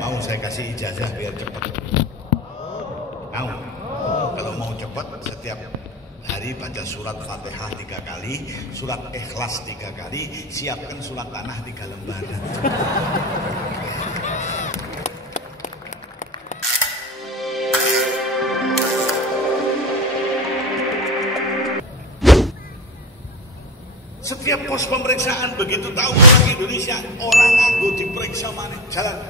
Mau saya kasih ijazah biar cepat. Mau? Kalau mau cepat, setiap hari baca surat Fatihah 3 kali, surat Ikhlas 3 kali, siapkan surat tanah 3 lembar. Setiap pos pemeriksaan begitu tahu orang Indonesia, orang nganggo diperiksa mana? Jalan.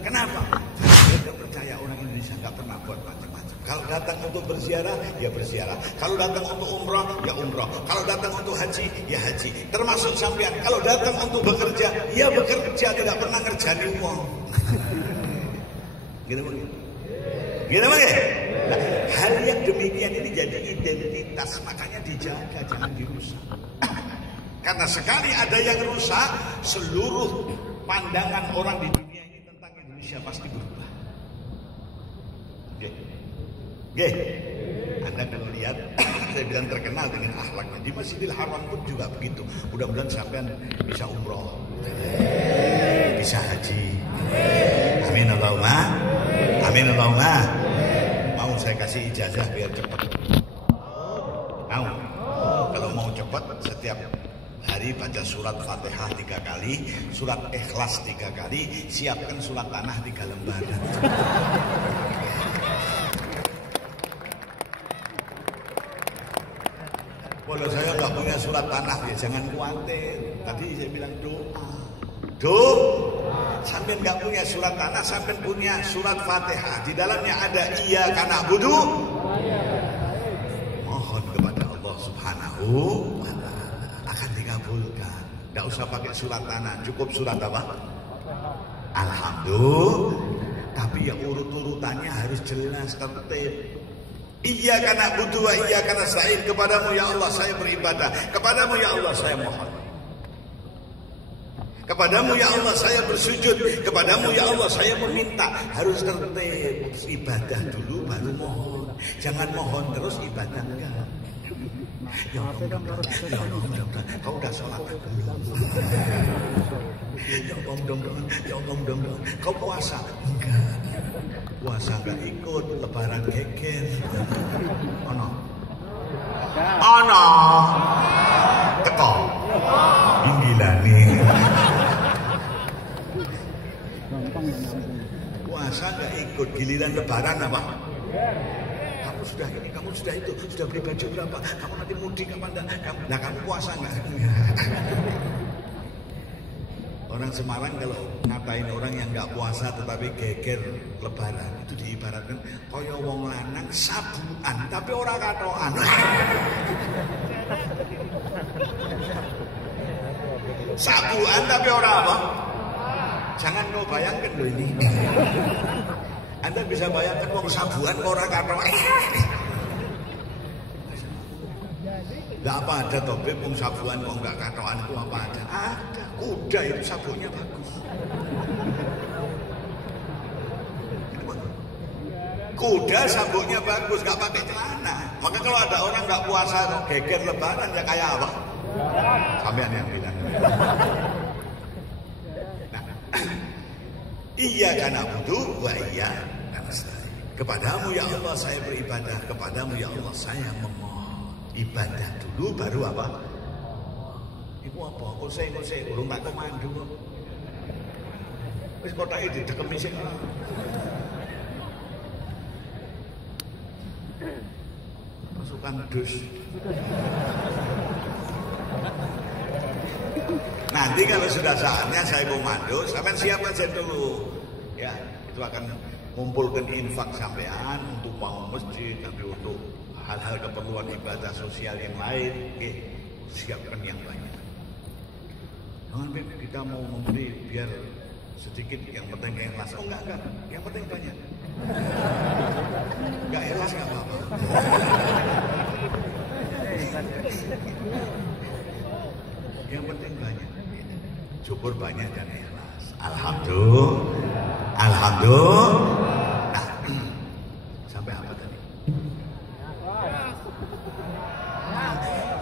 Kenapa? Dia tidak percaya orang Indonesia nggak pernah buat macam-macam. Kalau datang untuk berziarah, ya berziarah. Kalau datang untuk umroh, ya umroh. Kalau datang untuk haji, ya haji. Termasuk sampean. Kalau datang untuk bekerja, ya bekerja. Tidak pernah ngerjain uang. Gitu bang? Gitu bang ya? Nah, hal yang demikian ini jadi identitas, makanya dijaga, jangan dirusak. Karena sekali ada yang rusak, seluruh pandangan orang di dunia ini tentang Indonesia pasti berubah. Oke, Anda kalau lihat, saya bilang terkenal dengan akhlaknya. Di Masjidil Haram pun juga begitu. Mudah-mudahan sampean bisa umroh, bisa haji. Amin Allahumma. Amin Allahumma. Mau saya kasih ijazah biar cepat. Mau? Kalau mau cepat, setiap hari baca surat Fatihah 3 kali, surat Ikhlas 3 kali, siapkan surat tanah 3 lembar. Kalau saya nggak punya surat tanah, ya jangan khawatir. Tadi saya bilang doa. Sampai nggak punya surat tanah, sampai punya surat Fatihah. Di dalamnya ada iyyaka na'budu. Mohon kepada Allah Subhanahu wa ta'ala akan dikabulkan. Nggak usah pakai surat tanah, cukup surat apa? Alhamdulillah. Tapi ya urut-urutannya harus jelas, tertib. Iyyaka na'budu wa iyyaka nasta'in. Kepadamu ya Allah saya beribadah, kepadamu ya Allah saya mohon, kepadamu ya Allah saya bersujud, kepadamu ya Allah saya meminta. Harus tertib, ibadah dulu baru mohon. Jangan mohon terus ibadah enggak. Ya Allah mudah-mudahan kau udah sholat belum? Ya Allah mudah-mudahan kau puasa enggak? Puasa enggak ikut, lebaran geger. Ono teko inggilane. Puasa enggak ikut, giliran lebaran apa? Kamu sudah ini, kamu sudah itu, sudah beli baju berapa? Kamu nanti mudik apa enggak? Nah kamu puasa enggak? Orang Semarang kalau ngatain orang yang nggak puasa tetapi geger lebaran, itu diibaratkan kaya wong lanang sabuan tapi orang katoan. Sabuan tapi orang apa? Jangan kau bayangkan loh ini. Anda bisa bayangkan wong sabuan orang katoan. Gak apa ada topik wong sabuan kok nggak katoan itu apa ada? Ada. Kuda itu sabunnya bagus. Kuda sabunnya bagus, gak pakai celana. Maka kalau ada orang nggak puasa geger lebaran ya kayak apa? Sampean yang bilang. Nah, iyyaka na'budu wa iyyaka nasta'in. Kepadamu ya Allah saya beribadah, kepadamu ya Allah saya memohon. Ibadah dulu baru apa? Iku apa? Kose urung tak komando. Wis kotake didekemi sing. Pasukan dus. Nanti kalau sudah saatnya saya komando, sampean siap aja dulu. Ya, itu akan kumpulkan infak sampean untuk bangun masjid, nanti untuk hal-hal keperluan ibadah sosial yang lain. Siapkan yang banyak. Jangan kita mau memberi biar sedikit, yang penting ikhlas. Oh enggak, yang penting banyak. Enggak ikhlas enggak apa-apa. Yang penting banyak. Syukur banyak dan ikhlas. Alhamdulillah. Nah, sampai apa tadi?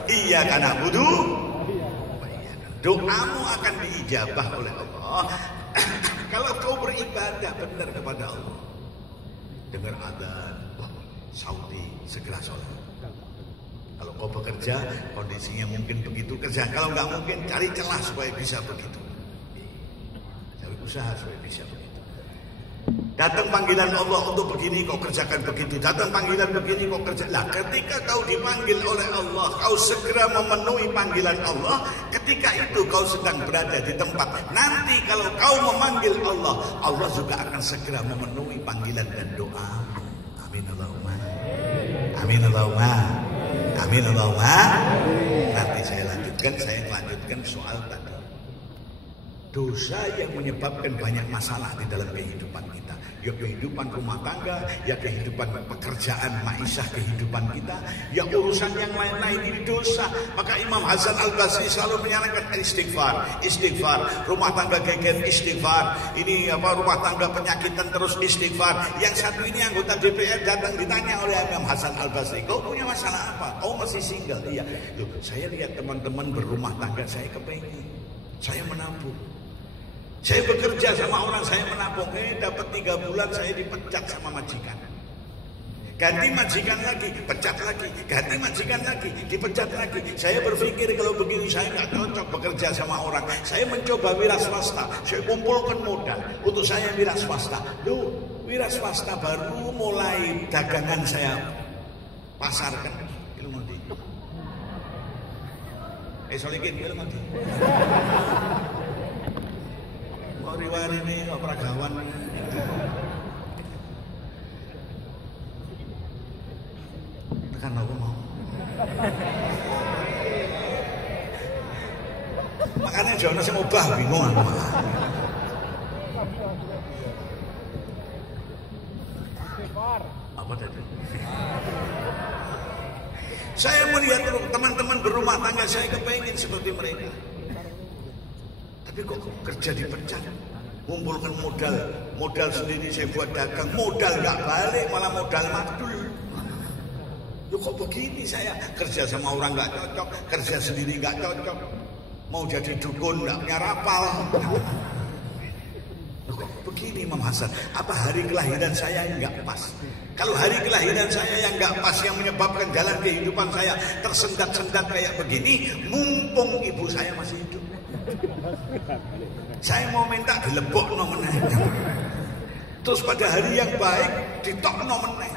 Iyyaka na'budu. Doamu akan diijabah oleh Allah kalau kau beribadah benar kepada Allah. Dengar adzan, Saudi segera sholat. Kalau kau bekerja, kondisinya mungkin begitu kerja. Kalau nggak mungkin, cari celah supaya bisa begitu. Cari usaha supaya bisa begitu. Datang panggilan Allah untuk begini, kau kerjakan begitu. Datang panggilan begini, kau kerja. Lah, ketika kau dipanggil oleh Allah, kau segera memenuhi panggilan Allah. Ketika itu kau sedang berada di tempat. Nanti kalau kau memanggil Allah, Allah juga akan segera memenuhi panggilan dan doa. Amin Allahumma. Amin Allahumma. Amin Allahumma. Nanti saya lanjutkan soal tadi. Dosa yang menyebabkan banyak masalah di dalam kehidupan kita. Ya kehidupan rumah tangga, ya kehidupan pekerjaan, maisha kehidupan kita, ya urusan yang lain-lain ini dosa. Maka Imam Hasan Al-Basri selalu menyarankan istighfar, rumah tangga geger istighfar, ini rumah tangga penyakitan terus istighfar. Yang satu ini anggota DPR datang ditanya oleh Imam Hasan Al-Basri, kau punya masalah apa? Kau masih single? Iya. Loh, saya lihat teman-teman berumah tangga, saya kepengen, saya menabung. Saya bekerja sama orang, saya menabung, dapat 3 bulan saya dipecat sama majikan. Ganti majikan lagi, pecat lagi, ganti majikan lagi, dipecat lagi. Saya berpikir kalau begini saya nggak cocok bekerja sama orang. Saya mencoba wira swasta, saya kumpulkan modal untuk saya wira swasta. Loh, wira swasta baru mulai dagangan saya pasarkan. Ilmu di. Solikin ilmu di. Riwari ini kok peragawan. Tekan aku mau. Makanya jono sing obah bingung aku malah. Apa tadi? Saya melihat teman-teman berumah tangga, saya kepengen seperti mereka. Tapi kok kerja dipecat, kumpulkan modal sendiri saya buat dagang, modal nggak balik malah modal makdul. Loh kok begini saya kerja sama orang nggak cocok, kerja sendiri nggak cocok, mau jadi dukun nggak punya rapal. Loh kok begini Imam Hasan? Apa hari kelahiran saya yang nggak pas? Kalau hari kelahiran saya yang nggak pas yang menyebabkan jalan kehidupan saya tersendat-sendat kayak begini, mumpung ibu saya masih hidup. Saya mau minta dilebokno meneh. Terus pada hari yang baik ditokno meneh.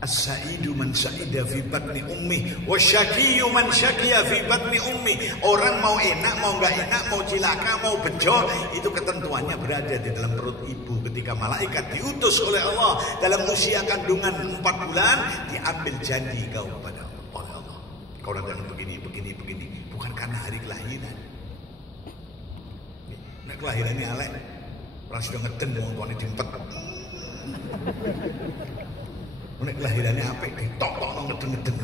As-sa'idu man sa'ida fi batni ummi wasyaqiyyu man syaqiya fi batni ummi. Orang mau enak, mau enggak enak, mau cilaka, mau bejo, itu ketentuannya berada di dalam perut ibu. Ketika malaikat diutus oleh Allah dalam usia kandungan 4 bulan, diambil janji kau pada Allah. Kau datang begini, bukan karena hari kelahiran. Nek kelahirannya elek, ora sudah ngeden wong tuane diempet. Nek kelahirannya apik ditok-tok ngeden-ngeden.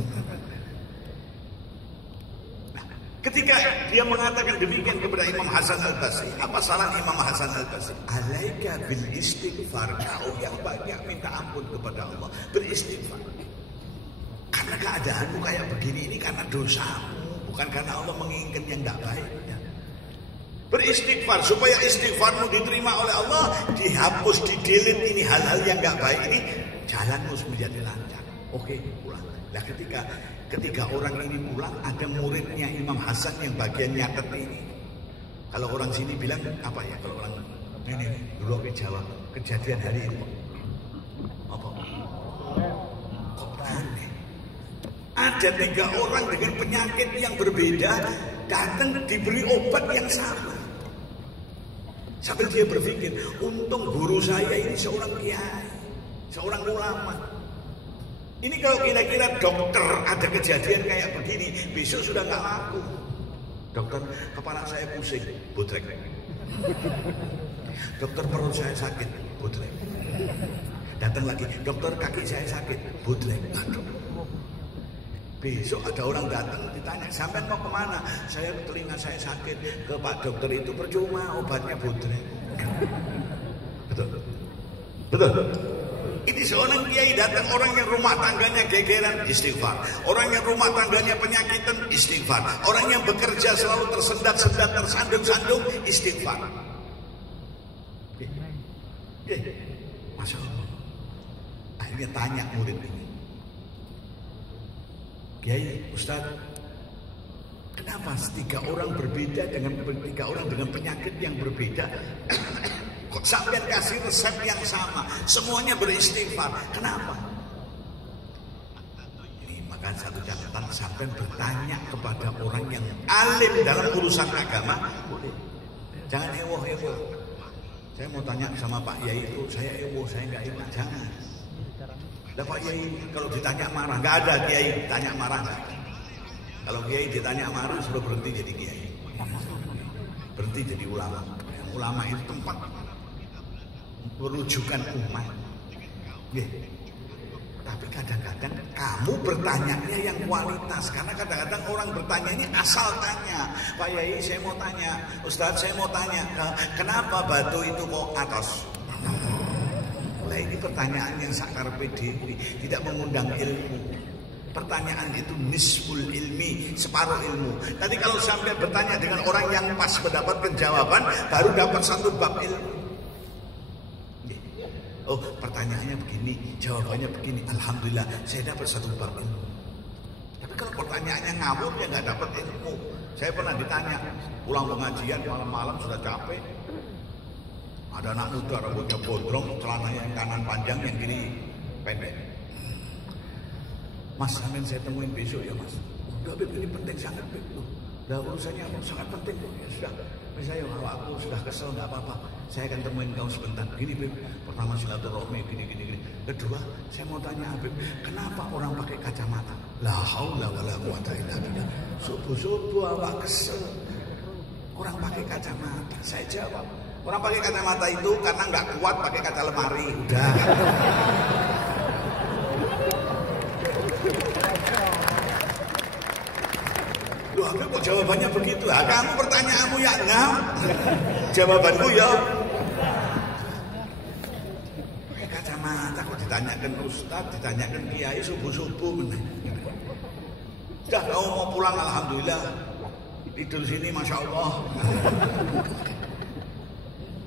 Nah, ketika dia mengatakan demikian kepada Imam Hasan Al-Basri, apa salah Imam Hasan Al-Basri? Alaika bil istighfar, kau yang banyak minta ampun kepada Allah, beristighfar. Karena keadaanmu kayak begini ini karena dosamu, bukan karena Allah menginginkan yang tidak baik. Ya. Beristighfar supaya istighfarmu diterima oleh Allah, dihapus, di-delete ini hal-hal yang tidak baik ini, jalanmu menjadi lancar. Oke, pulang. Nah, ketika orang ini pulang, ada muridnya Imam Hasan yang bagian nyatet ini. Kalau orang sini bilang apa ya? Kalau orang ini dulu ke Jawa, kejadian hari ini apa? Kok aneh? Ada 3 orang dengan penyakit yang berbeda datang diberi obat yang sama. Sambil dia berpikir, untung guru saya ini seorang kiai, seorang ulama. Ini kalau kira-kira dokter ada kejadian kayak begini, besok sudah nggak laku. Dokter, kepala saya pusing, butrek. Dokter, perut saya sakit, butrek. Datang lagi, dokter, kaki saya sakit, butrek. Aduh. Besok ada orang datang ditanya, sampai mau kemana? Saya telinga saya sakit, ke Pak Dokter itu percuma, obatnya butrek. Betul. Ini seorang kiai datang, orang yang rumah tangganya gegeran, istighfar. Orang yang rumah tangganya penyakitan, istighfar. Orang yang bekerja selalu tersendat-sendat, tersandung-sandung, istighfar. Masya Allah. Akhirnya tanya murid ini, Kiai, Ustaz, kenapa tiga orang dengan penyakit yang berbeda? Kok sampai kasih resep yang sama, semuanya beristighfar? Kenapa? Ini maka satu catatan, sampai bertanya kepada orang yang alim dalam urusan agama, boleh. Jangan ewoh-ewoh. Saya mau tanya sama Pak Yai itu, saya ewoh, saya nggak ewoh, jangan. Lah Pak Yai kalau ditanya marah, nggak ada Kiai tanya marah nggak. Kalau Kiai ditanya marah sudah berhenti jadi Kiai, berhenti jadi ulama. Ulama itu tempat merujukan umat. Tapi kadang-kadang kamu bertanyanya yang kualitas, karena kadang-kadang orang bertanya ini asal tanya. Pak Yai saya mau tanya, Ustadz saya mau tanya, kenapa batu itu kok atas? Nah ini pertanyaan yang sakar PDW, tidak mengundang ilmu. Pertanyaan itu nisful ilmi, separuh ilmu. Tadi kalau sampai bertanya dengan orang yang pas mendapatkan jawaban, baru dapat satu bab ilmu. Oh pertanyaannya begini, jawabannya begini, alhamdulillah saya dapat satu bab ilmu. Tapi kalau pertanyaannya ngawur, ya nggak dapat ilmu. Saya pernah ditanya, pulang pengajian malam-malam sudah capek, ada anak muda rambutnya gondrong, celananya yang kanan panjang, yang kiri pendek. Mas, amin saya temuin besok ya mas. Udah Beb, ini penting sangat Beb. Udah urusannya sangat penting. Ya sudah, saya kalau aku sudah kesel nggak apa-apa. Saya akan temuin kau sebentar. Gini Beb, pertama silaturahmi gini. Kedua, saya mau tanya Beb, kenapa orang pakai kacamata? La haula wala quwata illa billah. Subuh-subuh awak kesel. Orang pakai kacamata. Saya jawab, orang pakai kacamata itu karena nggak kuat pakai kaca lemari. Udah. Loh, kok jawabannya begitu? Kamu pertanyaanmu ya enggak? Jawabanku ya. Pakai kacamata kok ditanyakan Ustaz, ditanyakan Kiai subuh-subuh. Sudah kau mau pulang alhamdulillah. Tidur sini masya Allah.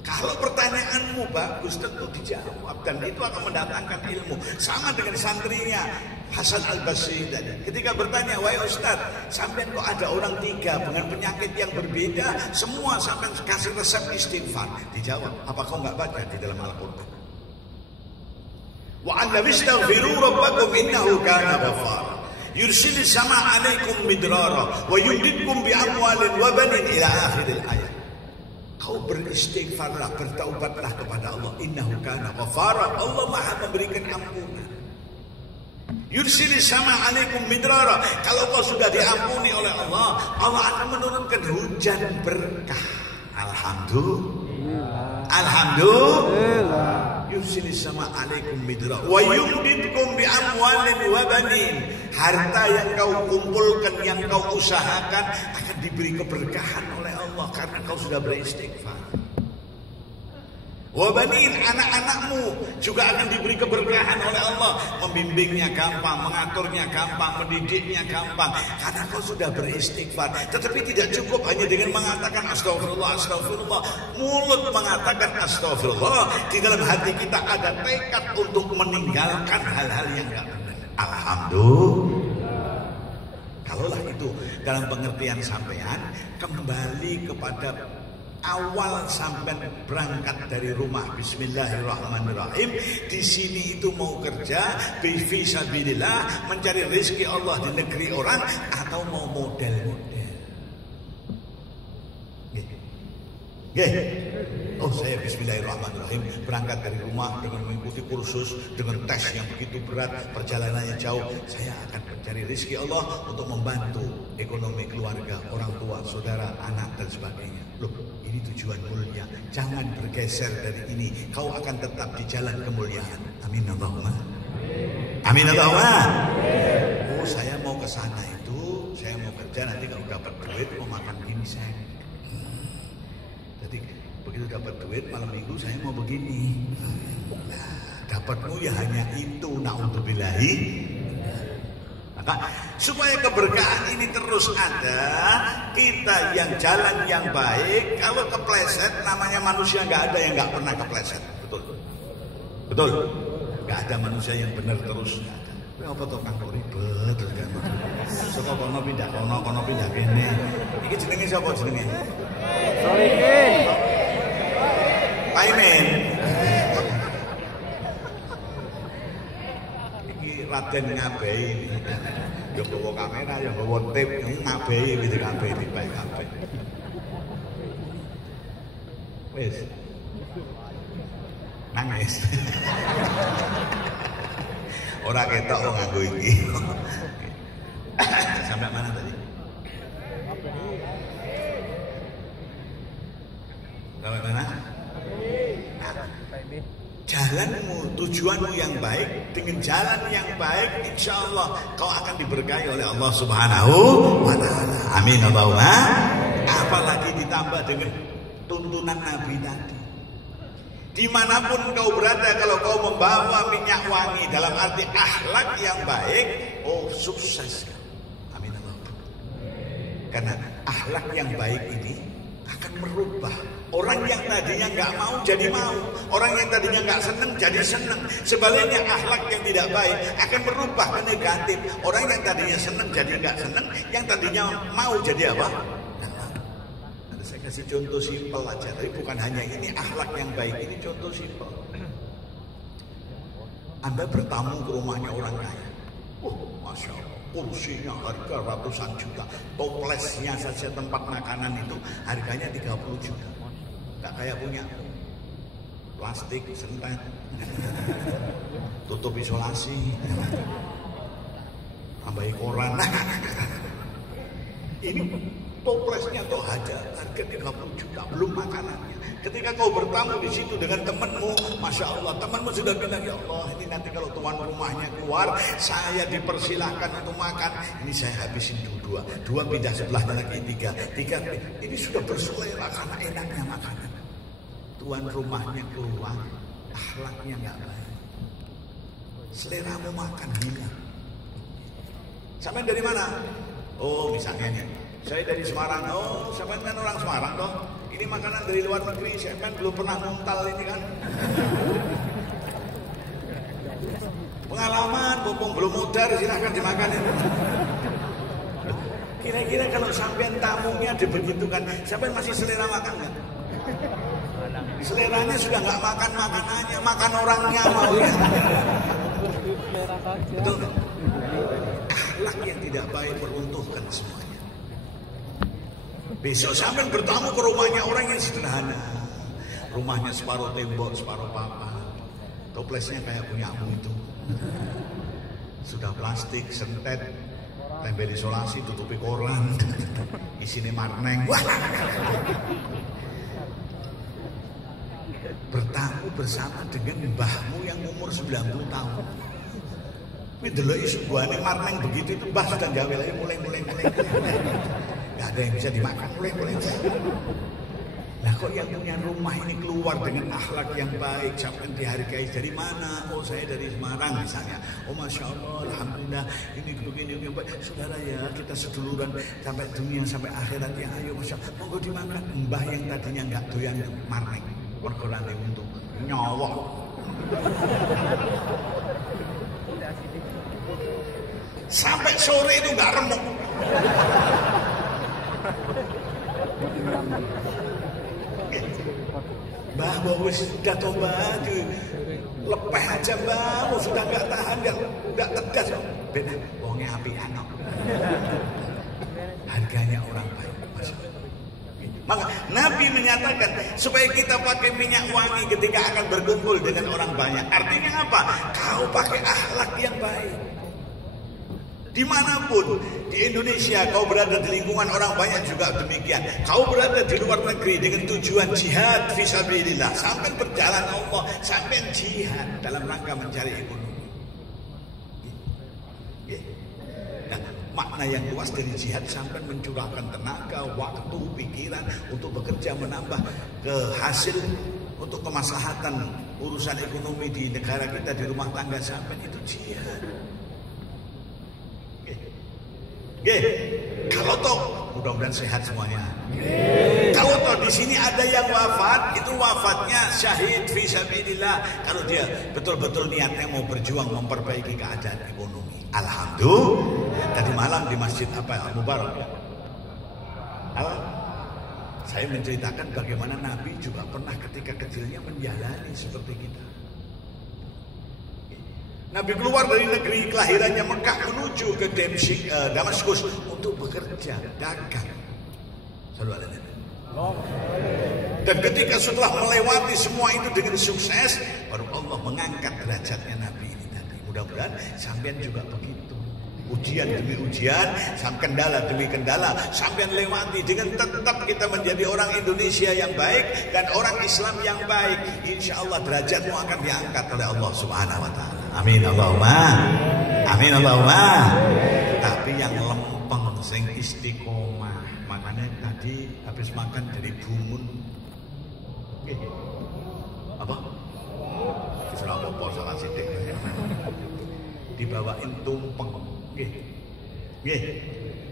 Kalau pertanyaanmu bagus tentu dijawab, dan itu akan mendatangkan ilmu. Sama dengan santrinya Hasan Al-Basri tadi. Ketika bertanya, wahai Ustaz, sampai kok ada orang tiga dengan penyakit yang berbeda, semua sampai kasih resep istighfar. Dijawab, apa kau nggak baca di dalam Al-Quran? Wa anna istaghfiru rabbakum innahu kana ghaffara. Yursilis sama alaikum midrara wa yumdidkum bi amwalin wa banin ila akhiril ayat. Kau beristighfarlah, bertaubatlah kepada Allah. Innahu kana ghafara. Allah Maha memberikan ampunan. Yursilis sama alaikum midrara. Kalau kau sudah diampuni oleh Allah, Allah akan menurunkan hujan berkah. Alhamdulillah. Yursilis sama alaikum midrara wa yumdidkum bi amwalin wa banin. Harta yang kau kumpulkan, yang kau usahakan akan diberi keberkahan oleh Allah karena kau sudah beristighfar. Wabanin, anak-anakmu juga akan diberi keberkahan oleh Allah. Membimbingnya gampang, mengaturnya gampang, mendidiknya gampang karena kau sudah beristighfar. Tetapi tidak cukup hanya dengan mengatakan astagfirullah, astagfirullah. Mulut mengatakan astagfirullah, di dalam hati kita ada tekad untuk meninggalkan hal-hal yang enggak benar. Alhamdulillah. Kalaulah itu dalam pengertian sampean, kembali kepada awal sampai berangkat dari rumah, bismillahirrahmanirrahim. Di sini itu mau kerja fisabilillah, mencari rezeki Allah di negeri orang, atau mau model-model. Oh saya bismillahirrahmanirrahim berangkat dari rumah dengan mengikuti kursus, dengan tes yang begitu berat, perjalanannya jauh. Saya akan mencari rezeki Allah untuk membantu ekonomi keluarga, orang tua, saudara, anak dan sebagainya. Loh, ini tujuan mulia. Jangan bergeser dari ini. Kau akan tetap di jalan kemuliaan. Amin Allahumma. Amin Allahumma. Oh saya mau ke sana itu, saya mau kerja, nanti kalau dapat duit mau makan ginseng. Jadi begitu dapat duit malam minggu saya mau begini. Nah, dapatmu ya hanya itu, naudzubillahi. Maka supaya keberkahan ini terus ada, kita yang jalan yang baik. Kalau kepleset, namanya manusia nggak ada yang nggak pernah kepleset, betul, betul. Nggak ada manusia yang benar terus, nggak ada. Apa tuh kang ribet kan? Soko kono pindah kene. Iki jenenge sapa jenenge? Solihin. Paimen. Iki Raden ngabehi ini. Yo bawa kamera, yo bawa tip, ngabehi iki kabeh dipae kabeh. Wis. Nangis. Ora ketok wong nganggo iki. Sampai mana tadi? Sampai mana? Jalanmu, tujuanmu yang baik, dengan jalan yang baik, insya Allah kau akan diberkahi oleh Allah Subhanahu wa Ta'ala. Amin Allahumma. Apalagi ditambah dengan tuntunan Nabi tadi. Dimanapun kau berada, kalau kau membawa minyak wangi dalam arti akhlak yang baik, oh sukses. Amin Allahumma. Karena akhlak yang baik ini akan merubah orang yang tadinya nggak mau jadi mau, orang yang tadinya nggak seneng jadi seneng. Sebaliknya akhlak yang tidak baik akan merubah ke negatif. Orang yang tadinya seneng jadi nggak seneng, yang tadinya mau jadi apa? Nah, saya kasih contoh simpel aja, tapi bukan hanya ini akhlak yang baik, ini contoh simpel. Anda bertamu ke rumahnya orang kaya, masya Allah, kursinya harga ratusan juta, toplesnya saja tempat makanan itu harganya 30 juta. Gak kayak punya plastik, sentet, tutup isolasi, tambahin koran. Ini toplesnya tuh ada harga 30 juta, belum makanannya. Ketika kau bertamu di situ dengan temanmu, masya Allah, temanmu sudah bilang, ya Allah, ini nanti kalau tuan rumahnya keluar, saya dipersilahkan untuk makan. Ini saya habisin dua pindah sebelah lagi, tiga. Ini sudah berselera karena enaknya makanan. Tuan rumahnya keluar, akhlaknya nggak baik, seleramu makan hilang. Sampai dari mana? Oh, misalnya nih, saya dari Semarang. Oh, sampai kan orang Semarang toh. Ini makanan dari luar negeri, saya kan belum pernah nuntal ini kan. Pengalaman, mumpung belum mudar, silahkan dimakan itu. Kira-kira kalau sampean tamunya dibegitukan, sampean masih selera makan nggak? Seleranya sudah nggak makan makanannya, makan orangnya mau ya. Betul nggak? Akhlak yang tidak baik meruntuhkan semuanya. Besok sampai bertamu ke rumahnya orang yang sederhana, rumahnya separuh tembok, separuh papan, toplesnya kayak punyamu itu, sudah plastik, sentet, tempel isolasi, tutupi koran, isinya marneng. Bertamu bersama dengan mbahmu yang umur 90 tahun. Ini dulu isubuannya marneng begitu itu mbah sudah gawe lagi mulai. Gak ada yang bisa dimakan mulai. Nah kok yang punya rumah ini keluar dengan akhlak yang baik, sampai dihargai. Dari mana? Oh saya dari Semarang misalnya. Oh masya Allah, alhamdulillah ini begini. Saudara ya, kita seduluran sampai dunia sampai akhirat ya. Ayo masya Allah, monggo dimakan. Mbah yang tadinya nggak doyan marneng, pergolane untuk nyawok. Sampai sore itu nggak remuk. Mbah, wis sudah coba lepeh aja mbah, sudah nggak tahan, nggak tegas. Benar, wongnya apian. Harganya orang baik. Maka Nabi menyatakan supaya kita pakai minyak wangi ketika akan berkumpul dengan orang banyak. Artinya apa? Kau pakai akhlak yang baik. Dimanapun di Indonesia kau berada di lingkungan orang banyak juga demikian. Kau berada di luar negeri dengan tujuan jihad fisabilillah, sampai berjalan Allah, sampai jihad dalam rangka mencari ekonomi. Nah, makna yang luas dari jihad sampai mencurahkan tenaga, waktu, pikiran untuk bekerja menambah hasil untuk kemaslahatan urusan ekonomi di negara kita, di rumah tangga sampai itu jihad. Kalau toh mudah-mudahan sehat semuanya. Kalau toh di sini ada yang wafat, itu wafatnya syahid fi sabilillah. Kalau dia betul-betul niatnya mau berjuang memperbaiki keadaan ekonomi. Alhamdulillah. Tadi malam di masjid Mubarak. Saya menceritakan bagaimana Nabi juga pernah ketika kecilnya menjalani seperti kita. Nabi keluar dari negeri kelahirannya Mekah menuju ke Damaskus untuk bekerja, dagang. Dan ketika setelah melewati semua itu dengan sukses, baru Allah mengangkat derajatnya Nabi ini tadi. Mudah-mudahan sampean juga begitu. Ujian demi ujian, kendala demi kendala, sampean lewati dengan tetap kita menjadi orang Indonesia yang baik dan orang Islam yang baik. Insya Allah derajatmu akan diangkat oleh Allah Subhanahu Wa Taala. Amin Allahumma, amin Allahumma. Tapi yang lempeng, sing istiqomah, makanya tadi habis makan dari bungun. Apa? Sudah apa salah sidik. Dibawain tumpeng.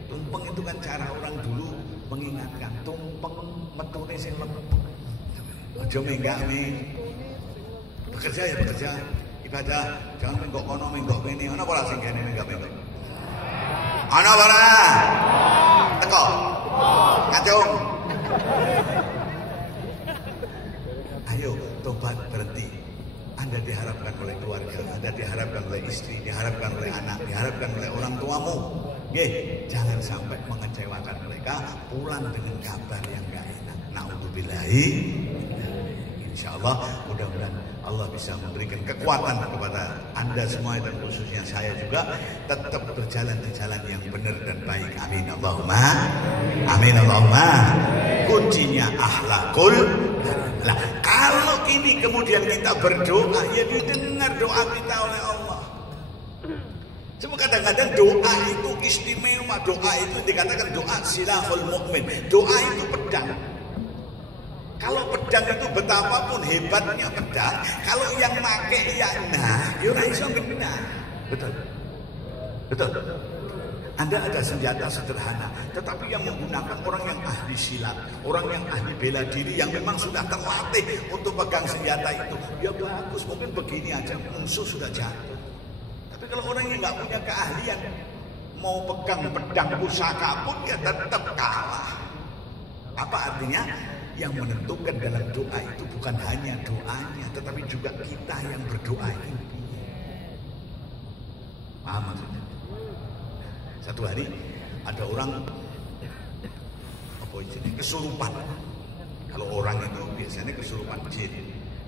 Tumpeng itu kan cara orang dulu mengingatkan. Tumpeng metune sing lempeng. Aja menggak nih. Bekerja ya bekerja. Ibadah jangan menggok kono menggok kene. Ana ora sing kene menggak-menggok. Ana ora? Teko. Kacung. Ayo tobat berhenti. Anda diharapkan oleh keluarga, Anda diharapkan oleh istri, diharapkan oleh anak, diharapkan oleh orang tuamu. Jangan sampai mengecewakan mereka, pulang dengan kabar yang gak enak. Na'udzubillahi. Insya Allah mudah-mudahan Allah bisa memberikan kekuatan kepada Anda semua dan khususnya saya juga tetap berjalan di jalan yang benar dan baik. Amin Allahumma. Amin Allahumma. Kuncinya akhlakul. Nah, kalau ini kemudian kita berdoa, ya didengar doa kita oleh Allah. Cuma kadang-kadang doa itu istimewa, doa itu dikatakan doa silahul mukmin. Doa itu pedang. Kalau pedang itu betapapun hebatnya pedang, kalau yang make ya ora iso benar. Betul. Betul. Anda ada senjata sederhana, tetapi yang menggunakan orang yang ahli silat, orang yang ahli bela diri, yang memang sudah terlatih untuk pegang senjata itu, ya bagus, mungkin begini aja musuh sudah jatuh. Tapi kalau orang yang nggak punya keahlian, mau pegang pedang pusaka pun ya tetap kalah. Apa artinya? Yang menentukan dalam doa itu bukan hanya doanya, tetapi juga kita yang berdoa ini. Paham maksudnya? Satu hari ada orang apa itu kesurupan. Kalau orang itu biasanya kesurupan jin.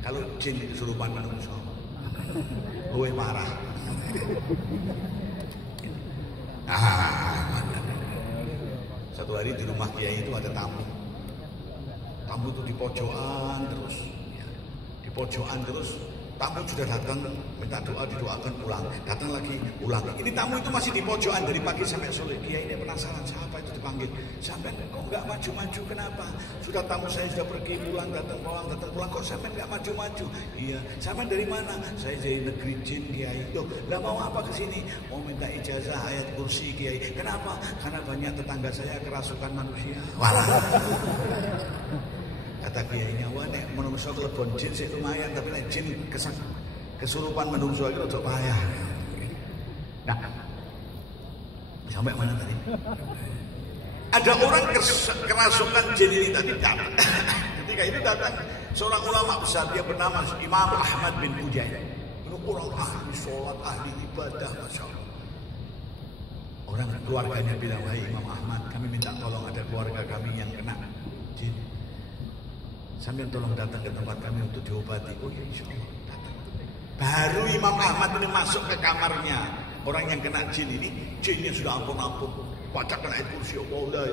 Kalau jin kesurupan manusia, gue marah. Satu hari di rumah kiai itu ada tamu. Tamu itu di pojokan terus, di pojokan terus. Tamu sudah datang, minta doa, didoakan, pulang. Datang lagi, pulang. Ini tamu itu masih di pojokan dari pagi sampai sore. Kiai ini penasaran, siapa itu dipanggil. Sampai kok nggak maju-maju, kenapa? Sudah tamu saya sudah pergi, pulang, datang pulang. Kok sampai nggak maju-maju? Iya, sampai dari mana? Saya dari negeri jin, Kiai. Loh, nggak mau apa ke sini? Mau minta ijazah ayat kursi, Kiai. Kenapa? Karena banyak tetangga saya kerasukan manusia. Walah. Kata kiainya, wah nek menungso kelebon jin sih lumayan, tapi nek jin kesurupan menungso itu rada payah. Nah, sampai mana tadi? Ada orang kerasukan jin ini tadi datang. Ketika itu datang seorang ulama besar, dia bernama Imam Ahmad bin Ujai. Itu orang ahli sholat, ahli ibadah, masya Allah. Orang keluarganya bilang, wahai Imam Ahmad, kami minta tolong, ada keluarga kami yang kena jin. Sambil tolong datang ke tempat kami untuk diobati. Oh ya insya Allah datang. Baru Imam Ahmad ini masuk ke kamarnya. Orang yang kena jin ini, jinnya sudah ampun-ampun. Bacakan ayat kursi Allah,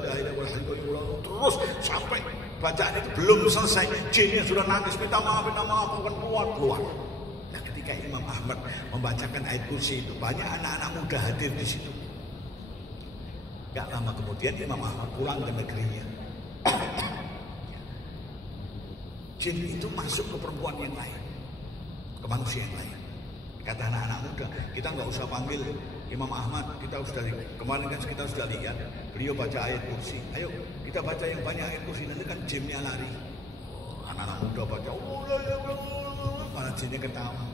terus sampai bacaan itu belum selesai, jinnya sudah nangis, minta maaf, bukan keluar. Nah ketika Imam Ahmad membacakan ayat kursi itu, banyak anak-anak muda hadir di situ. Gak lama kemudian Imam Ahmad pulang ke negerinya. Jin itu masuk ke perempuan yang lain, ke manusia yang lain. Kata anak-anak muda, kita nggak usah panggil Imam Ahmad, kita sudah kemarin kan kita sudah lihat beliau baca ayat kursi. Ayo kita baca yang banyak ayat kursi, nanti kan jinnya lari. Anak-anak muda baca, malah jinnya ketawa.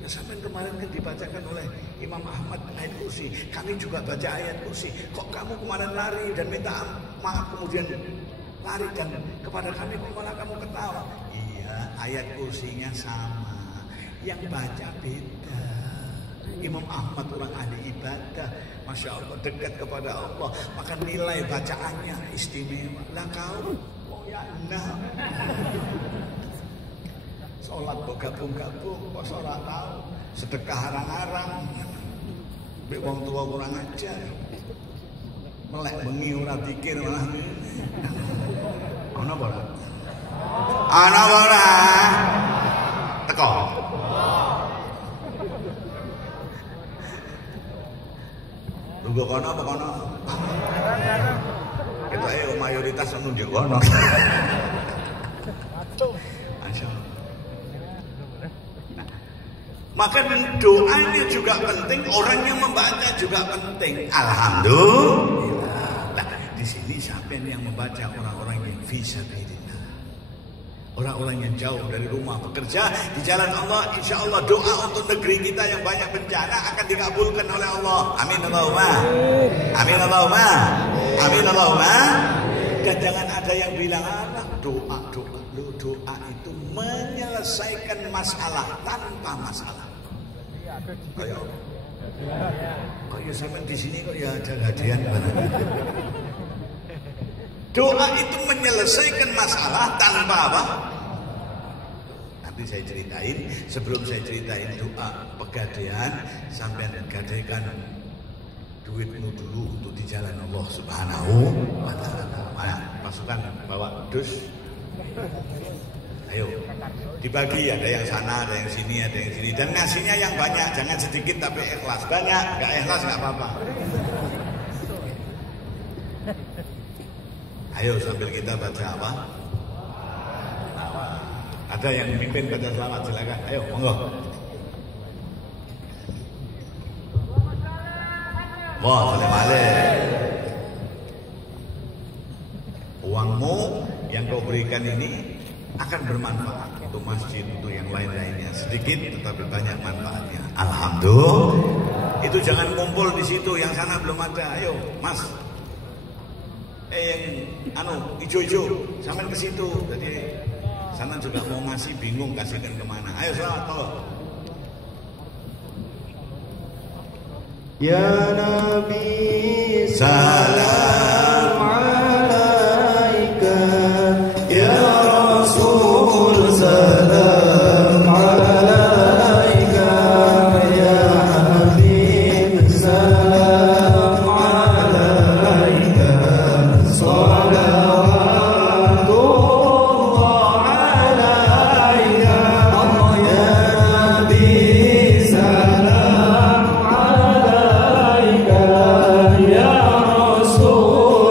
Ya sampai kemarin kan dibacakan oleh Imam Ahmad ayat kursi, kami juga baca ayat kursi. Kok kamu kemarin lari dan minta maaf kemudian lari dan kepada kami kok malah kamu ketawa? Iya, ayat kursinya sama, yang baca beda. Imam Ahmad orang ahli ibadah, Masya Allah, dekat kepada Allah, maka nilai bacaannya istimewa. Lah kau, oh ya nah, sholat kok gabung-gabung, kok sholat tahu, sedekah harang-harang, mbek wong tua kurang ajar, melek bengi ora pikir malah. Ana apa ora? Ana apa ora? Teko. Tunggu kono apa kono? Kita mayoritas menunjuk kono. Maka doanya juga penting, orang yang membaca juga penting. Alhamdulillah. Nah, di sini siapa yang membaca? Orang-orang yang fisabilillah, orang-orang yang jauh dari rumah bekerja di jalan Allah. Insya Allah doa untuk negeri kita yang banyak bencana akan dikabulkan oleh Allah. Amin Allahumma. Amin Allahumma. Amin Allahumma. Dan jangan ada yang bilang doa itu menyelesaikan masalah tanpa masalah. Ayo. Kok ya sampai di sini kok ya ada hadiah. Doa itu menyelesaikan masalah tanpa apa? Nanti saya ceritain. Sebelum saya ceritain doa pegadaian, sampai gadaikan duitmu dulu untuk di jalan Allah Subhanahu wa Ta'ala. Pasukan bawa dus. Ayo dibagi, ada yang sana, ada yang sini, ada yang sini, dan ngasihnya yang banyak, jangan sedikit tapi ikhlas. Banyak, nggak ikhlas nggak apa-apa. Ayo sambil kita baca apa? Ada yang memimpin baca selawat, silakan. Ayo monggo. Wah, uangmu yang kau berikan ini akan bermanfaat untuk masjid, untuk yang lain-lainnya. Sedikit tetapi banyak manfaatnya. Alhamdulillah. Itu jangan kumpul di situ, yang sana belum ada. Ayo, Mas. Yang ijo-ijo, sampai ke situ. Jadi sana juga mau ngasih, bingung kasihkan kemana. Ayo selamat tolong. Ya Nabi salam alaika, ya Rasul salam alaika, ya Habib salam alaika, salawatullah alaika, ya Nabi salam alaika, ya Rasul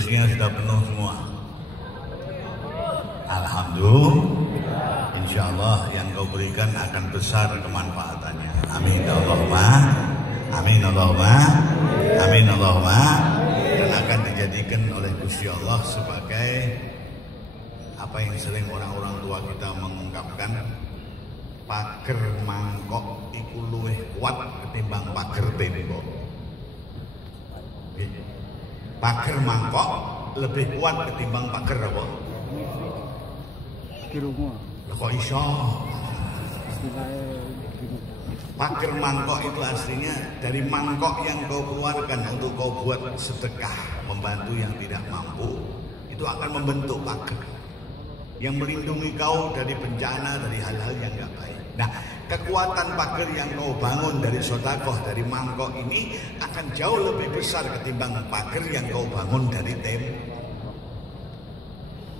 Kursinya sudah penuh semua. Alhamdulillah. Insya Allah yang kau berikan akan besar kemanfaatannya. Amin Allahumma. Amin Allahumma. Amin Allahumma. Dan akan dijadikan oleh Gusti Allah sebagai apa yang sering orang-orang tua kita mengungkapkan, pager mangkok iku luwih kuat ketimbang pager tembok. Pager mangkok lebih kuat ketimbang pager apa? Lah kok iso? Pager mangkok itu aslinya dari mangkok yang kau keluarkan untuk kau buat sedekah, membantu yang tidak mampu. Itu akan membentuk pager yang melindungi kau dari bencana, dari hal-hal yang gak baik. Nah, kekuatan pager yang kau bangun dari sedekah, dari mangkok ini akan jauh lebih besar ketimbang pager yang kau bangun dari tembok.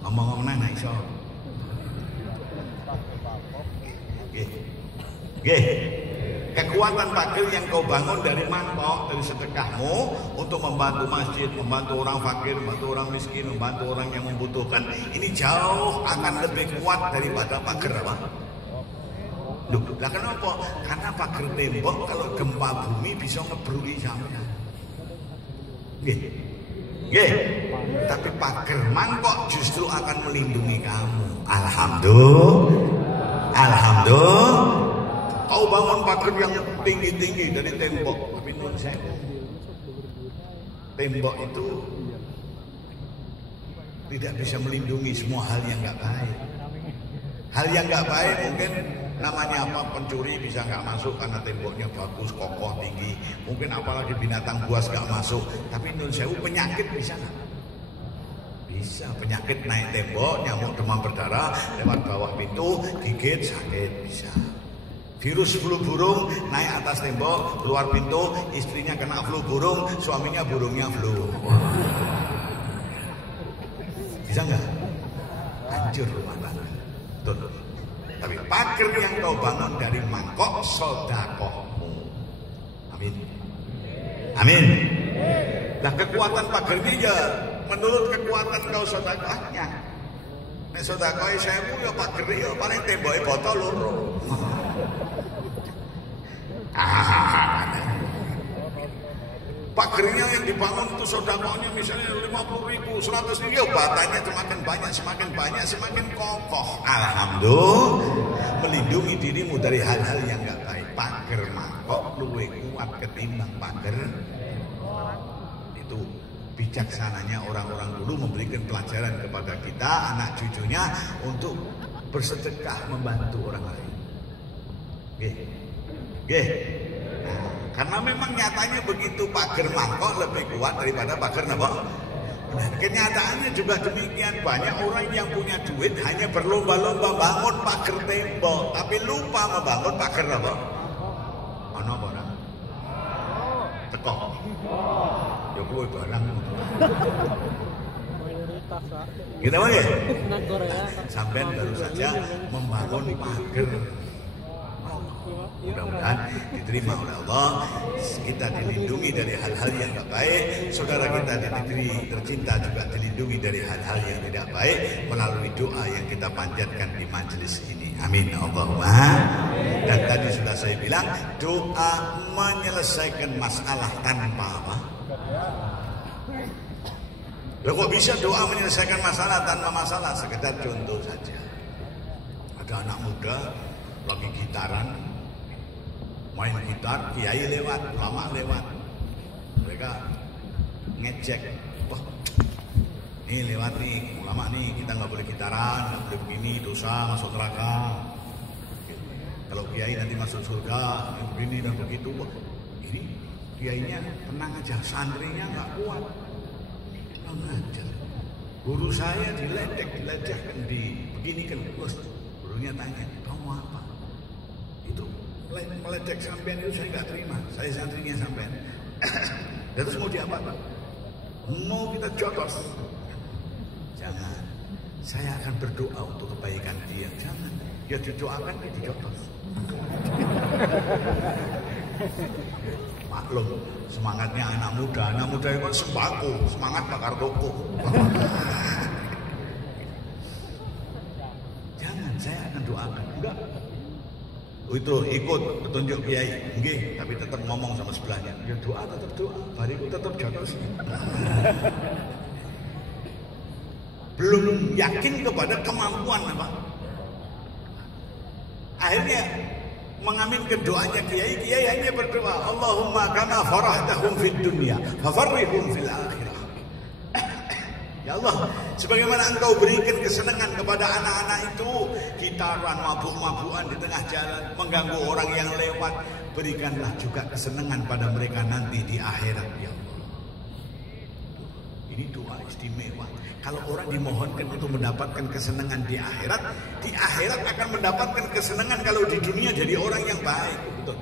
Ngomong-ngomong nang iso. Kekuatan pager yang kau bangun dari mangkok, dari sedekahmu untuk membantu masjid, membantu orang fakir, membantu orang miskin, membantu orang yang membutuhkan, ini jauh akan lebih kuat daripada pager apa? Loh, lah kenapa? Karena pager tembok kalau gempa bumi bisa ngebrui sampean. Nggih. Tapi pager mangkok justru akan melindungi kamu. Alhamdulillah. Kau bangun pager yang tinggi-tinggi dari tembok, tapi nun sewu. Tembok itu tidak bisa melindungi semua hal yang nggak baik. Hal yang nggak baik mungkin namanya apa, pencuri bisa nggak masuk karena temboknya bagus, kokoh, tinggi. Mungkin apalagi binatang buas nggak masuk. Tapi nun sewu penyakit bisa nggak? Bisa, penyakit naik tembok, nyamuk demam berdarah lewat bawah pintu, gigit sakit bisa. Virus flu burung naik atas tembok, keluar pintu, istrinya kena flu burung, suaminya burungnya flu. Bisa nggak? Hancur rumah tangga. Betul. Tapi pager yang kau bangun dari mangkok sedekahmu. Amin. Amin. Nah, kekuatan pagernya ya menurut kekuatan kau sedekahnya. Nek sedekah sewu ya pager ya paling temboke botol loro. Pagernya yang dibangun itu sedekahnya misalnya 50.000, 100.000, ya batanya semakin banyak semakin kokoh. Alhamdulillah, melindungi dirimu dari hal-hal yang gak baik. Pager mangkok luwih kuat ketimbang pager. Itu bijaksananya orang-orang dulu memberikan pelajaran kepada kita, anak cucunya, untuk bersedekah membantu orang lain. Nah, karena memang nyatanya begitu, pager mangkok lebih kuat daripada pager apa? Nah, kenyataannya juga demikian. Banyak orang yang punya duit hanya berlomba-lomba bangun pager tembok, tapi lupa membangun pager apa? Ana apa ora? Teko. Ya kuwi barang. Kita mau ya? Sampai baru saja membangun pager. Mudah-mudahan diterima oleh Allah, kita dilindungi dari hal-hal yang tidak baik, saudara kita di negeri tercinta juga dilindungi dari hal-hal yang tidak baik melalui doa yang kita panjatkan di majelis ini. Amin Allahumma. Dan tadi sudah saya bilang, doa menyelesaikan masalah tanpa apa? Loh, kok bisa doa menyelesaikan masalah tanpa masalah? Sekedar contoh saja. Ada anak muda lagi gitaran, main gitar, kiai lewat, ulama lewat, mereka ngecek, wah ini lewat nih ulama nih, kita nggak boleh gitaran, nggak boleh begini, dosa, masuk neraka. Kalau kiai nanti masuk surga, begini dan begitu. Wah, ini kiainya tenang aja, santrinya nggak kuat, nggak ngajar. Guru saya diledekkan, beginikan, bos. Gurunya tanya, kamu apa? Itu meledek sampean itu saya nggak terima, saya santrinya sampean. Terus mau diapakan? Mau kita jotos? Jangan. Saya akan berdoa untuk kebaikan dia. Jangan. Ya didoakan, dia dijotos. Maklum, semangatnya anak muda itu kan sembako, semangat bakar toko. Jangan, saya akan doakan. Enggak. Itu ikut petunjuk kiai, nggih, tapi tetap ngomong sama sebelahnya. Ya doa tetap doa, bariku tetap jotos. Belum yakin kepada kemampuan apa? Akhirnya mengaminkan doanya kiai hanya berdoa, Allahumma kama farahtahum fid dunya, fafarrihum fil akhirah. Ya Allah, sebagaimana Engkau berikan kesenangan kepada anak-anak itu, gitaran, mabuk-mabukan di tengah jalan, mengganggu orang yang lewat, berikanlah juga kesenangan pada mereka nanti di akhirat, ya Allah. Ini doa istimewa. Kalau orang dimohonkan untuk mendapatkan kesenangan di akhirat akan mendapatkan kesenangan kalau di dunia jadi orang yang baik, betul.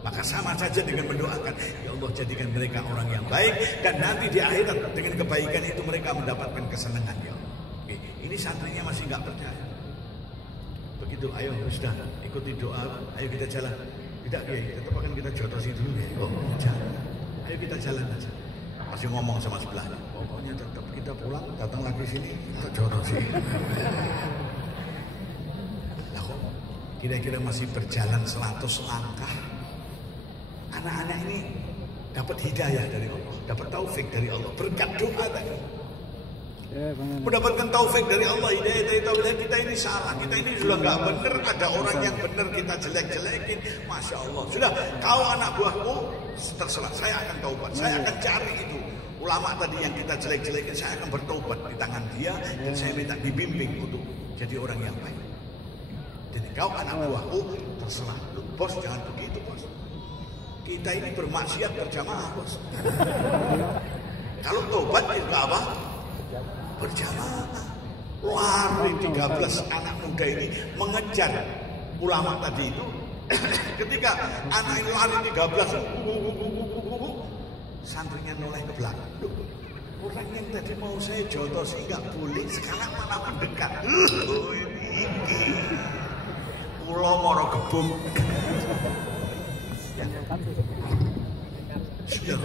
Maka sama saja dengan mendoakan, ya Allah jadikan mereka orang yang baik, dan nanti di akhirat dengan kebaikan itu mereka mendapatkan kesenangan, ya Allah. Oke, ini santrinya masih nggak percaya. Begitu, ayo sudah ikuti doa, ayo kita jalan. Tidak Kiai, tetap akan kita jotosi dulu ya. Oh, jalan. Ayo kita jalan aja. Masih ngomong sama sebelahnya. Pokoknya tetap kita pulang, datang lagi sini, kita jotosi. Nah kok kira-kira masih berjalan 100 langkah. Anak-anak ini dapat hidayah dari Allah, dapat taufik dari Allah, berkat doa tadi. Mendapatkan taufik dari Allah, hidayah dari Allah. Kita ini salah, kita ini sudah nggak benar. Ada orang yang benar kita jelek-jelekin, masya Allah. Sudah, kau anak buahku, terserah. Saya akan taubat, saya akan cari itu ulama tadi yang kita jelek-jelekin. Saya akan bertobat di tangan dia, dan saya minta dibimbing untuk jadi orang yang baik. Jadi kau anak buahku, terserah. Loh, bos jangan begitu bos. Kita ini bermaksiat berjamaah bos. Kalau tobat itu apa? Berjamaah. Lari 13 anak muda ini mengejar ulama tadi itu. Ketika anak ini lari 13, santrinya noleh ke belakang. Orang yang tadi mau saya jotosi nggak boleh, sekarang malah mendekat. Ini Pulau Moro Gebung. Sudah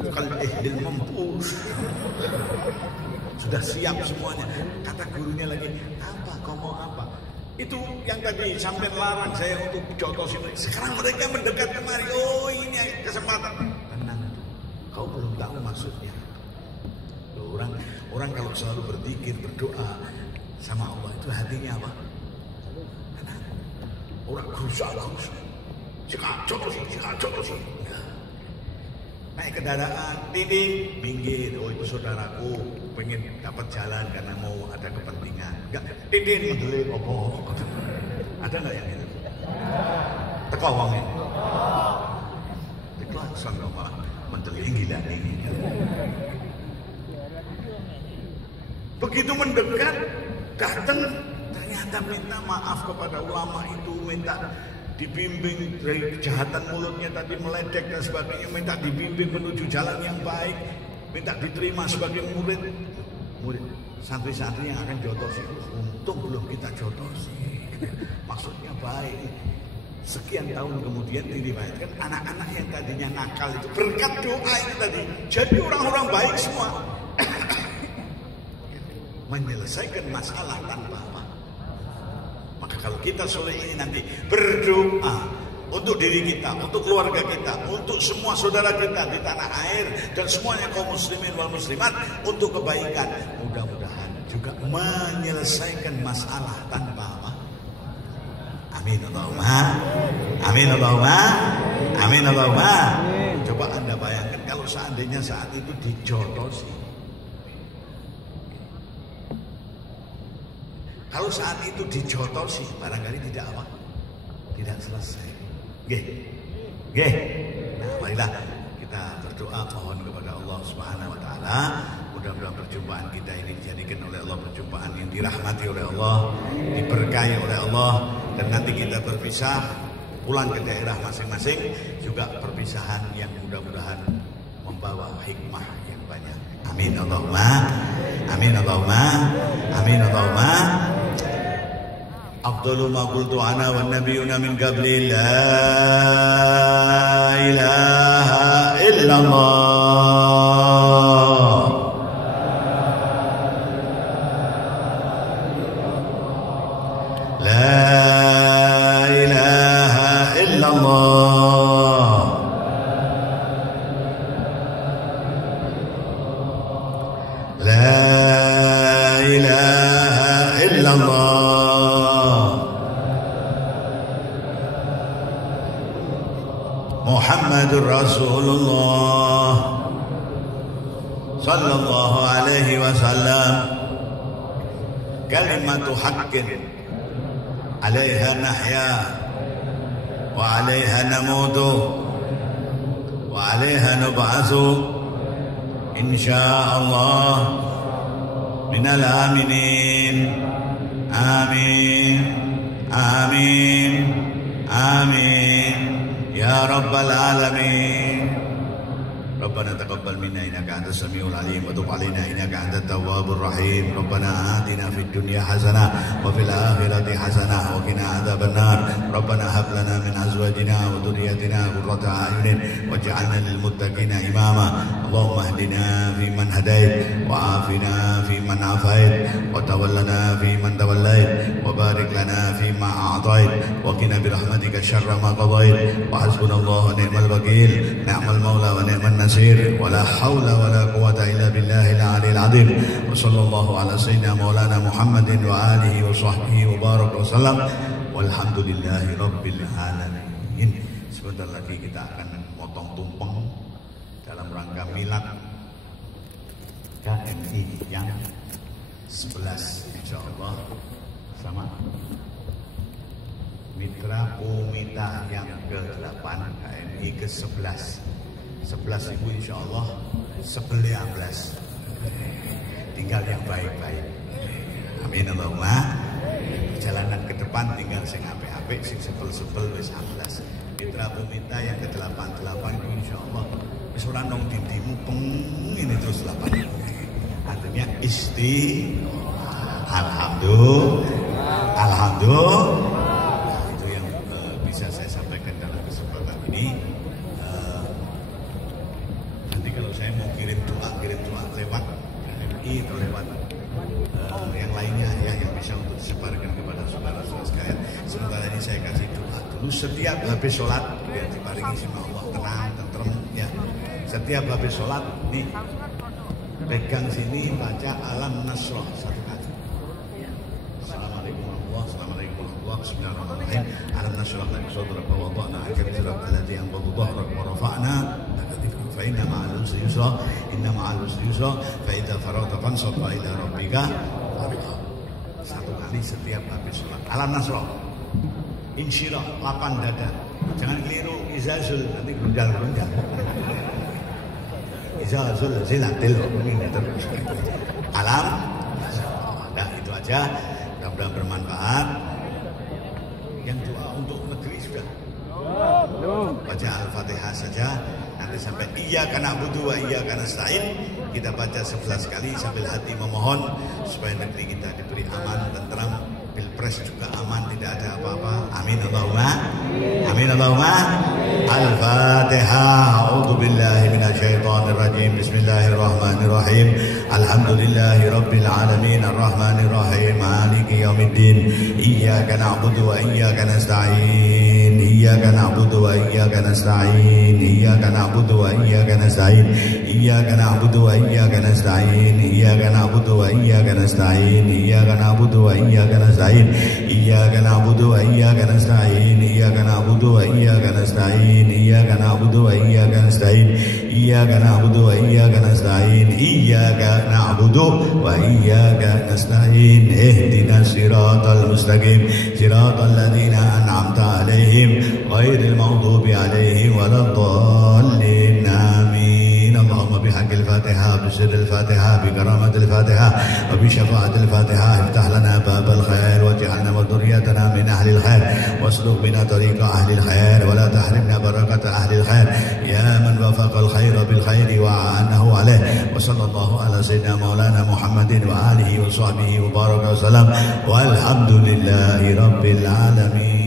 bukan mampus. Sudah siap semuanya. Kata gurunya lagi, apa kau mau apa? Itu yang tadi sampai larang saya untuk jotosin. Sekarang mereka mendekat kemari. Oh ini kesempatan. Tenang, kau belum tahu maksudnya. Loh, orang kalau selalu berzikir, berdoa sama Allah itu hatinya apa? Tenang. Orang berusaha. Jotosin. Naik kendaraan, dinding, minggir. Oh itu saudaraku, pengen dapat jalan karena mau ada kepentingan. Enggak, dinding, mendelik, opo. Ada nggak yang itu? Teko wongnya. Diklakson dong malah mendelik gila ini. Begitu mendekat, datang ternyata minta maaf kepada ulama itu, minta dibimbing dari kejahatan mulutnya tadi meledek dan sebagainya, minta dibimbing menuju jalan yang baik, minta diterima sebagai murid santri-santri yang akan jotosi. Untung belum kita jotosi, maksudnya baik. Sekian tahun kemudian diriwayatkan anak-anak yang tadinya nakal itu berkat doa itu tadi jadi orang-orang baik semua. Menyelesaikan masalah tanpa apa. Maka kalau kita sore ini nanti berdoa untuk diri kita, untuk keluarga kita, untuk semua saudara kita di tanah air dan semuanya kaum muslimin wal muslimat untuk kebaikan, mudah-mudahan juga menyelesaikan masalah tanpa apa? Amin Allahumma. Amin Allahumma. Amin Allahumma. Coba Anda bayangkan kalau seandainya saat itu dijotosi. Kalau saat itu dijotosi, barangkali tidak apa? Tidak selesai. Nggih. Nah, marilah kita berdoa mohon kepada Allah Subhanahu wa taala, mudah-mudahan perjumpaan kita ini dijadikan oleh Allah perjumpaan yang dirahmati oleh Allah, diberkahi oleh Allah, dan nanti kita berpisah pulang ke daerah masing-masing juga perpisahan yang mudah-mudahan membawa hikmah yang banyak. Amin Allahumma. Amin Allahumma. Amin Allahumma. Afdalu ma qultu ana wan nabiyuna min qabli la ilaha illallah. La ilaha illallah. La ilaha illallah. Muhammadur Rasulullah sallallahu alaihi wasallam. Kalimatu haqqin 'alaiha nahya wa 'alaiha namutu wa 'alaiha nub'atsu insyaallah minal aminin. Amin amin amin ya rabbal alamin. Rabbana taqabbal minna innaka antas samiul alim wa tub alaina innaka antat tawwabur rahim. Rabbana atina fid dunya hasanah wa fil akhirati hasanah wa qina adzabannar. Rabbana hab lana min azwajina wa dhurriyyatina qurrata a'yunin waj'alna lil muttaqina imama. Allahumma ihdina fi man hadait wa afina fi man afait wa tawallana fi man tawallait wa barik lana fi ma a'tait wa qina bi rahmatika syarra ma qadait wa hasbunallahu wa ni'mal wakeel ni'mal maula wa ni'man nasir wa la haula wa la quwwata illa billahil aliyil azim. Wa sallallahu ala sayyidina maulana Muhammadin wa alihi wa sahbihi wa baraka wa sallam walhamdulillahi rabbil alamin. Sebentar lagi kita akan motong tumpeng dalam rangka milad KMI yang 11 insyaallah sama Mitra Pumita yang ke-8 KMI ke-11. 11 ibu insyaallah 11. Tinggal yang baik-baik. Amin Allahumma. Perjalanan ke depan tinggal sing apik-apik, sing sebel-sebel wis 11. Mitra Pumita yang ke-8 itu insyaallah wis ora nang dindimu ini terus 8. Artinya alhamdulillah. Itu yang bisa saya sampaikan dalam kesempatan ini. Nanti kalau saya mau kirim doa lewat MI atau lewat yang lainnya ya, yang bisa untuk disebarkan kepada saudara-saudara sekalian. Sementara ini saya kasih doa dulu setiap habis sholat biar diparingi sama Allah tenang, tentrem ya. Setiap habis sholat nih pegang sini baca alam nasrah satu kali. Assalamualaikum warahmatullahi wabarakatuh. Bismillahirrahmanirrahim. Alam nasrah laka sadrak wa wada'na 'anka wizrak alladhi anqadha dhahrak wa rafa'na fa inna ma'al usri yusra inna ma'al usri yusra fa idza faragta fansab ila rabbika farghab. Satu kali setiap habis sholat. Alam nasrah. Insyirah, lapang dada. Jangan keliru izazul, nanti gunjal-gunjal. Izazul zilatil terus. Alam. Nah itu aja. Mudah-mudahan bermanfaat. Yang doa untuk negeri sudah. Baca Al-Fatihah saja. Nanti sampai iyyaka na'budu wa iyyaka nasta'in. Kita baca 11 kali sambil hati memohon supaya negeri kita diberi aman, tentram. Pilpres juga aman, tidak ada apa-apa. Amin Allahumma. Amin Allahumma. Al-Fatihah. A'udzu billahi minasyaitonir rajim. Bismillahirrahmanirrahim. Alhamdulillahi rabbil alamin arrahmanir rahim maliki yaumiddin. Iyyaka na'budu wa iyyaka nasta'in. Iyyaka na'budu wa iyyaka nasta'in. Iyyaka na'budu wa iyyaka nasta'in. Iyyaka na'budu wa iyyaka nasta'in. Iyyaka na'budu wa iyyaka nasta'in. Iyyaka na'budu wa iyyaka nasta'in. Iyyaka na'budu wa iyyaka nasta'in. Iyyaka na'budu wa iyyaka nasta'in. Iyyaka na'budu wa iyyaka nasta'in. Iyyaka na'budu wa iyyaka nasta'in. Iyyaka na'budu wa iyyaka nasta'in. Ihdinas siratal mustaqim. Siratal ladzina an'amta 'alaihim ghairil maghdubi 'alaihim waladdallin. Amin. Allahumma bihaqqil Fatihah بسر الفاتحة بكرامة الفاتحة وبشفاعة الفاتحة افتح لنا باب الخير واجعلنا وذريتنا من أهل الخير واسلك بنا طريق أهل الخير ولا تحرمنا بركة أهل الخير يا من وفق الخير بالخير وأعنه عليه وصلى الله على سيدنا مولانا محمد وآله وصحبه وبارك وسلم والحمد لله رب العالمين.